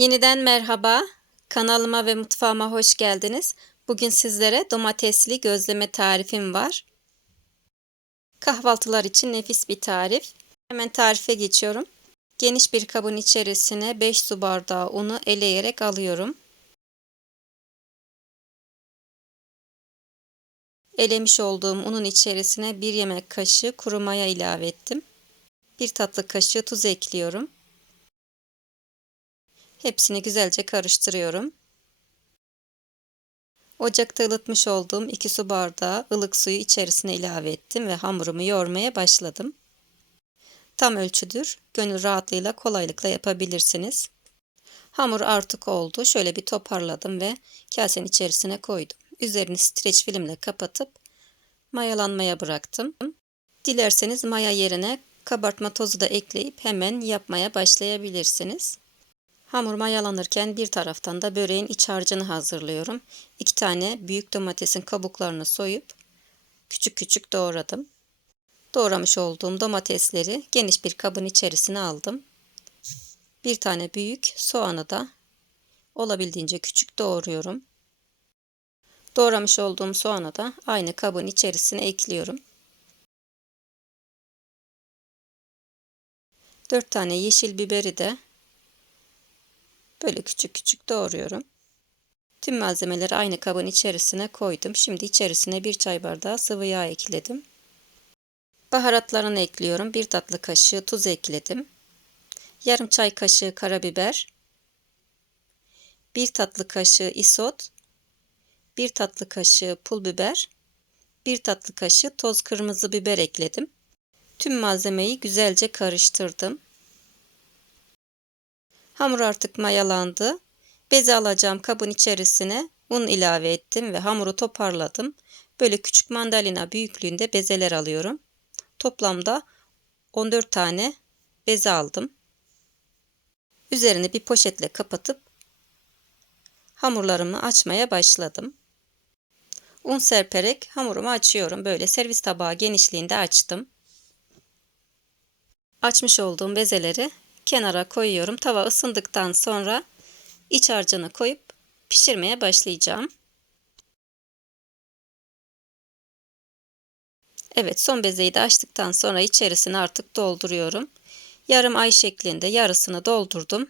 Yeniden merhaba. Kanalıma ve mutfağıma hoş geldiniz. Bugün sizlere domatesli gözleme tarifim var. Kahvaltılar için nefis bir tarif. Hemen tarife geçiyorum. Geniş bir kabın içerisine 5 su bardağı unu eleyerek alıyorum. Elemiş olduğum unun içerisine 1 yemek kaşığı kuru maya ilave ettim. 1 tatlı kaşığı tuz ekliyorum. Hepsini güzelce karıştırıyorum. Ocakta ılıtmış olduğum 2 su bardağı ılık suyu içerisine ilave ettim ve hamurumu yoğurmaya başladım. Tam ölçüdür. Gönül rahatlığıyla kolaylıkla yapabilirsiniz. Hamur artık oldu. Şöyle bir toparladım ve kasenin içerisine koydum. Üzerini streç filmle kapatıp mayalanmaya bıraktım. Dilerseniz maya yerine kabartma tozu da ekleyip hemen yapmaya başlayabilirsiniz. Hamur mayalanırken bir taraftan da böreğin iç harcını hazırlıyorum. İki tane büyük domatesin kabuklarını soyup küçük küçük doğradım. Doğramış olduğum domatesleri geniş bir kabın içerisine aldım. Bir tane büyük soğanı da olabildiğince küçük doğruyorum. Doğramış olduğum soğanı da aynı kabın içerisine ekliyorum. 4 tane yeşil biberi de Böyle küçük küçük doğruyorum. Tüm malzemeleri aynı kabın içerisine koydum. Şimdi içerisine bir çay bardağı sıvı yağ ekledim. Baharatlarını ekliyorum. Bir tatlı kaşığı tuz ekledim. Yarım çay kaşığı karabiber. Bir tatlı kaşığı isot. Bir tatlı kaşığı pul biber. Bir tatlı kaşığı toz kırmızı biber ekledim. Tüm malzemeyi güzelce karıştırdım. Hamur artık mayalandı. Beze alacağım kabın içerisine un ilave ettim ve hamuru toparladım. Böyle küçük mandalina büyüklüğünde bezeler alıyorum. Toplamda 14 tane beze aldım. Üzerini bir poşetle kapatıp hamurlarımı açmaya başladım. Un serperek hamurumu açıyorum. Böyle servis tabağı genişliğinde açtım. Açmış olduğum bezeleri kenara koyuyorum. Tava ısındıktan sonra iç harcını koyup pişirmeye başlayacağım. Evet son bezeyi de açtıktan sonra içerisine artık dolduruyorum. Yarım ay şeklinde yarısını doldurdum.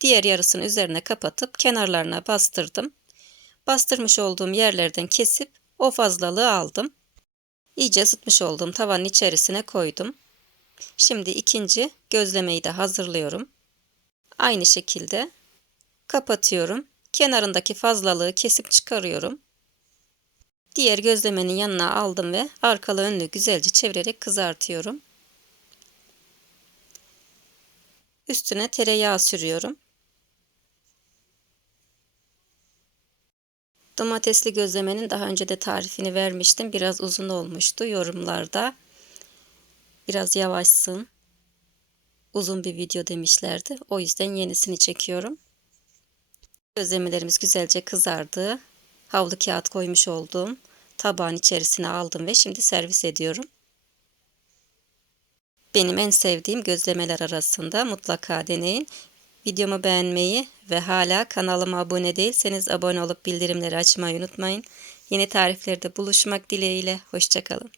Diğer yarısını üzerine kapatıp kenarlarına bastırdım. Bastırmış olduğum yerlerden kesip o fazlalığı aldım. İyice ısıtmış olduğum tavanın içerisine koydum. Şimdi ikinci gözlemeyi de hazırlıyorum. Aynı şekilde kapatıyorum. Kenarındaki fazlalığı kesip çıkarıyorum. Diğer gözlemenin yanına aldım ve arkalı önlü güzelce çevirerek kızartıyorum. Üstüne tereyağı sürüyorum. Domatesli gözlemenin daha önce de tarifini vermiştim. Biraz uzun olmuştu yorumlarda. Biraz yavaşsın. Uzun bir video demişlerdi. O yüzden yenisini çekiyorum. Gözlemelerimiz güzelce kızardı. Havlu kağıt koymuş olduğum tabağın içerisine aldım ve şimdi servis ediyorum. Benim en sevdiğim gözlemeler arasında mutlaka deneyin. Videomu beğenmeyi ve hala kanalıma abone değilseniz abone olup bildirimleri açmayı unutmayın. Yeni tariflerde buluşmak dileğiyle. Hoşçakalın.